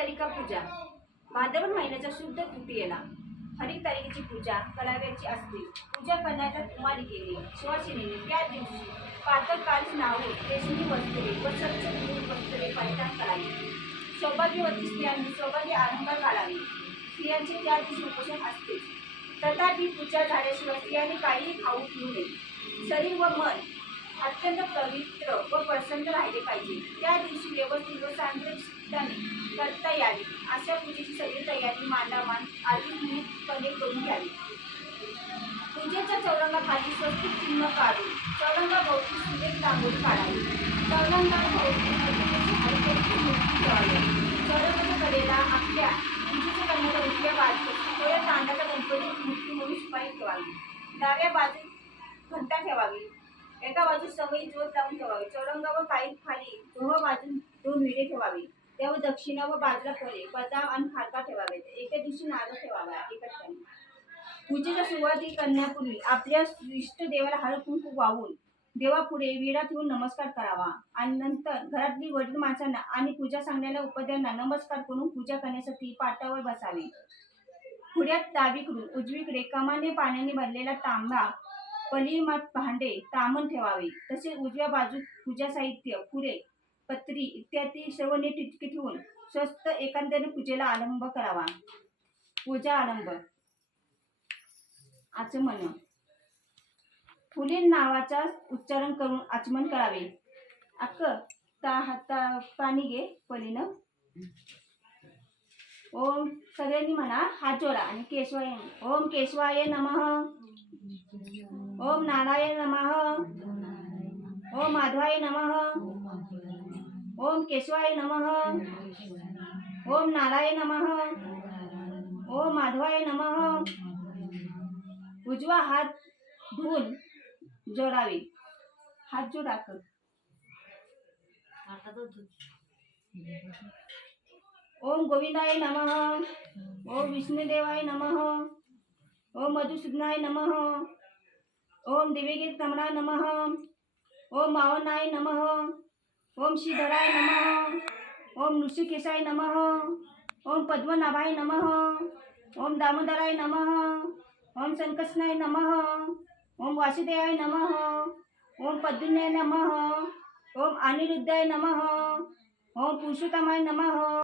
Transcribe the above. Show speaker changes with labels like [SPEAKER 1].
[SPEAKER 1] हरितालिका पूजा. भाद्रपद महिन्याच्या शुद्ध तृतीयेला हरितालिकेची पूजा करावयाची असते. पूजा करण्याच्या गेली शिवाशिनीने त्या दिवशी पातळ काळी नावे रेशमी वस्त्रे व स्वच्छ वस्त्रे परिधान करावी. सौभाग्यवती स्त्रियांनी सौभाग्य आरंभार घालावे. स्त्रियांचे त्या दिवशी उपोषण असते. तथापि पूजा झाल्याशिवाय स्त्रियांनी काहीही खाऊ पिऊ नये. शरीर व मन अत्यंत पवित्र व प्रसन्न राहिले पाहिजे. त्या दिवशी व्यवस्थित व सांत्रिकपणे करता यावी. अशा पूजेची सगळी तयारी मांडामान आधी नीटपणे करून घ्यावी. पूजेच्या चौरंगाखाली स्वस्तिक चिन्ह काढून चौरंगाभोवती सुरेख रांगोळी काढावी. चौरंगाभोवती प्रतिमेची मूर्ती ठेवावी चौरंगाच्या कडेला आपल्या पूजेच्या कन्याच्या उजव्या बाजूस थोड्या तांडाच्या गणपती मूर्ती म्हणून शिपाई ठेवावी. डाव्या बाजूस घंटा ठेवावी. एका बाजूस सवयी ज्योत लावून ठेवावी. व काही खाली दोह बाजून दोन विडे ठेवावी. त्यावर दक्षिणा व बाजूला फळे बदाम आणि खारका ठेवावे. एका दिवशी नारळ ठेवावा एकत्र पूजेच्या सुरुवाती करण्यापूर्वी आपल्या इष्ट देवाला हळद कुंकू वाहून देवापुढे विडा ठेवून नमस्कार करावा. आणि नंतर घरातली वडील माणसांना आणि पूजा सांगण्याला उपद्यांना नमस्कार करून पूजा करण्यासाठी पाटावर बसावे. पुढ्यात डावीकडून उजवीकडे कमाने पाण्याने भरलेला तांबा पलीमात भांडे तामन ठेवावे. तसेच उजव्या बाजूत पूजा साहित्य फुले पत्री इत्यादी सर्व नीट ठेवून स्वस्त एकांताने पूजेला आरंभ करावा. पूजा आरंभ आचमन. फुले नावाचा उच्चारण करून आचमन करावे. अक्क ता हाता पाणी घे पलीनं. ओम सगळ्यांनी म्हणा हात जोडा. आणि केशवाय ओम केशवाय नमः. ओम नारायण नमः. ओम माधवाय नमः. ओम केशवाय नमः. ओम नारायण नमः. ओम माधवाय नमः. उजवा हात धुवून जोडावे. हात जोडा कर ओम गोविंदाय नमः ओम विष्णुदेवाय नमः ओम मधुसूदनाय नमः ओम दिवेगिर तमणा नमः ओम मावनाय नमः ओम श्रीधराय नमः ओम ऋषिकेशाय नमः ओम पद्मनाभाय नमः ओम दामोदराय नमः ओम संकर्षणाय नमः ओम वासुदेवाय नमः ओम पद्मनाय नमः ओम अनिरुद्धाय नमः ओम पुरुषोत्तमाय नमः